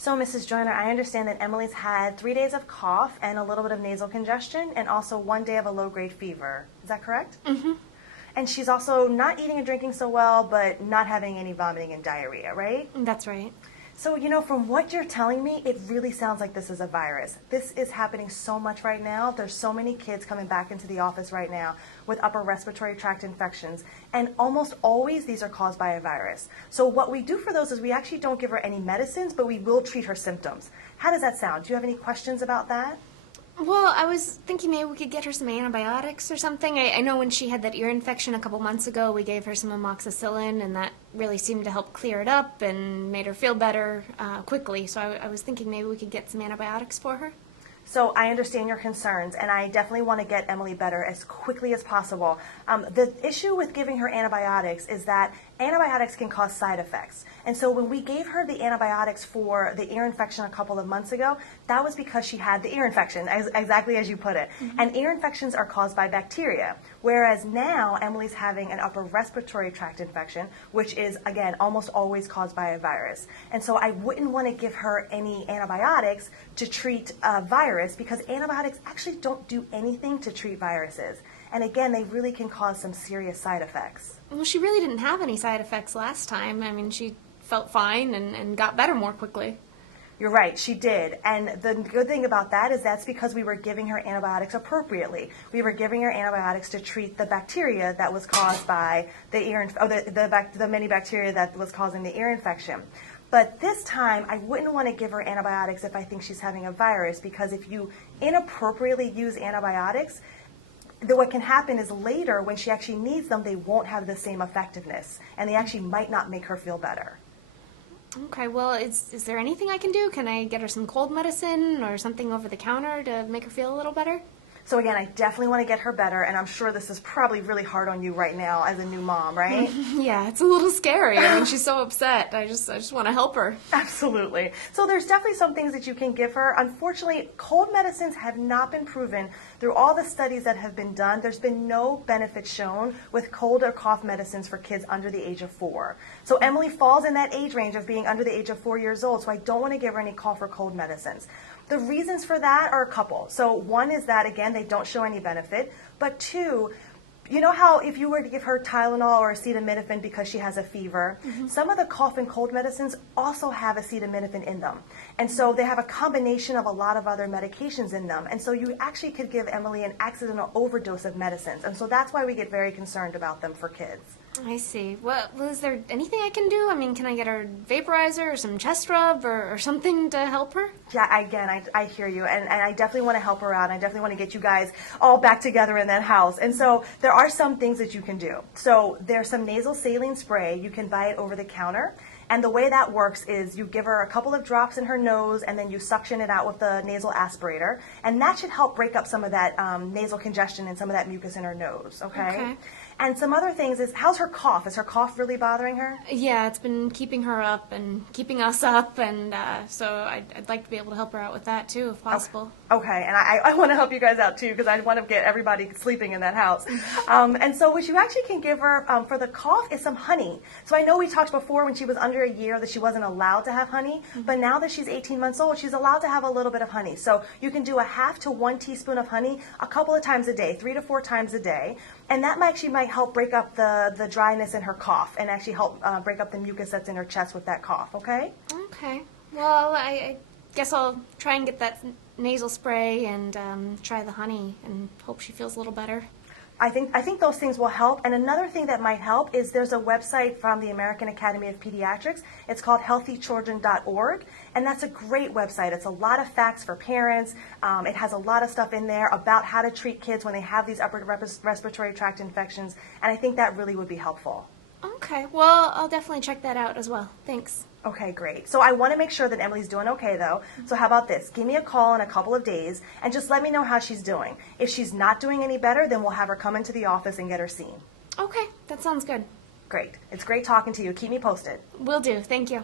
So, Mrs. Joyner, I understand that Emily's had 3 days of cough and a little bit of nasal congestion and also 1 day of a low-grade fever. Is that correct? Mm-hmm. And she's also not eating and drinking so well, but not having any vomiting and diarrhea, right? That's right. So, from what you're telling me, it really sounds like this is a virus. This is happening so much right now. There's so many kids coming back into the office right now with upper respiratory tract infections, and almost always these are caused by a virus. So what we do for those is we actually don't give her any medicines, but we will treat her symptoms. How does that sound? Do you have any questions about that? Well, I was thinking maybe we could get her some antibiotics or something. I know when she had that ear infection a couple months ago, we gave her some amoxicillin, and that really seemed to help clear it up and made her feel better quickly. So I was thinking maybe we could get some antibiotics for her. So I understand your concerns, and I definitely want to get Emily better as quickly as possible. The issue with giving her antibiotics is that antibiotics can cause side effects. And so when we gave her the antibiotics for the ear infection a couple of months ago, that was because she had the ear infection, exactly as you put it. Mm-hmm. And ear infections are caused by bacteria, whereas now Emily's having an upper respiratory tract infection, which is, again, almost always caused by a virus. And so I wouldn't want to give her any antibiotics to treat a virus, because antibiotics actually don't do anything to treat viruses. And again, they really can cause some serious side effects. Well, she really didn't have any side effects last time. I mean, she felt fine and got better more quickly. You're right, she did. And the good thing about that is that's because we were giving her antibiotics appropriately. We were giving her antibiotics to treat the bacteria that was caused by the the many bacteria that was causing the ear infection. But this time, I wouldn't want to give her antibiotics if I think she's having a virus, because if you inappropriately use antibiotics, what can happen is later, when she actually needs them, they won't have the same effectiveness, and they actually might not make her feel better. Okay, well, is there anything I can do? Can I get her some cold medicine or something over the counter to make her feel a little better? So again, I definitely want to get her better, and I'm sure this is probably really hard on you right now as a new mom, right? Yeah, it's a little scary. I mean, she's so upset. I just want to help her. Absolutely. So there's definitely some things that you can give her. Unfortunately, cold medicines have not been proven. Through all the studies that have been done, there's been no benefit shown with cold or cough medicines for kids under the age of 4. So Emily falls in that age range of being under the age of 4 years old, so I don't want to give her any cough or cold medicines. The reasons for that are a couple. So one is that, again, they don't show any benefit. But two, you know how if you were to give her Tylenol or acetaminophen because she has a fever, some of the cough and cold medicines also have acetaminophen in them. And so they have a combination of a lot of other medications in them. And so you actually could give Emily an accidental overdose of medicines. And so that's why we get very concerned about them for kids. I see. Well, is there anything I can do? I mean, can I get her vaporizer or some chest rub or something to help her? Yeah, again, I hear you, and I definitely want to help her out, and I definitely want to get you guys all back together in that house. And so there are some things that you can do. So there's some nasal saline spray. You can buy it over the counter. And the way that works is you give her a couple of drops in her nose, and then you suction it out with the nasal aspirator. And that should help break up some of that nasal congestion and some of that mucus in her nose, okay? And some other things is, how's her cough? Is her cough really bothering her? Yeah, it's been keeping her up and keeping us up, and so I'd like to be able to help her out with that too, if possible. Okay, and I want to help you guys out too, because I want to get everybody sleeping in that house. And so what you actually can give her for the cough is some honey. So I know we talked before when she was under a year that she wasn't allowed to have honey, but now that she's 18 months old, she's allowed to have a little bit of honey. So you can do a half to 1 teaspoon of honey a couple of times a day, 3 to 4 times a day. And that might help break up the dryness in her cough and actually help break up the mucus that's in her chest with that cough, okay? Okay. Well, I guess I'll try and get that nasal spray and try the honey and hope she feels a little better. I think those things will help. And another thing that might help is there's a website from the American Academy of Pediatrics. It's called HealthyChildrenorg, and that's a great website. It's a lot of facts for parents. It has a lot of stuff in there about how to treat kids when they have these upper respiratory tract infections, and I think that really would be helpful. Okay, well, I'll definitely check that out as well. Thanks. Okay, great. So I want to make sure that Emily's doing okay, though. So how about this? Give me a call in a couple of days and just let me know how she's doing. If she's not doing any better, then we'll have her come into the office and get her seen. Okay, that sounds good. Great. It's great talking to you. Keep me posted. Will do. Thank you.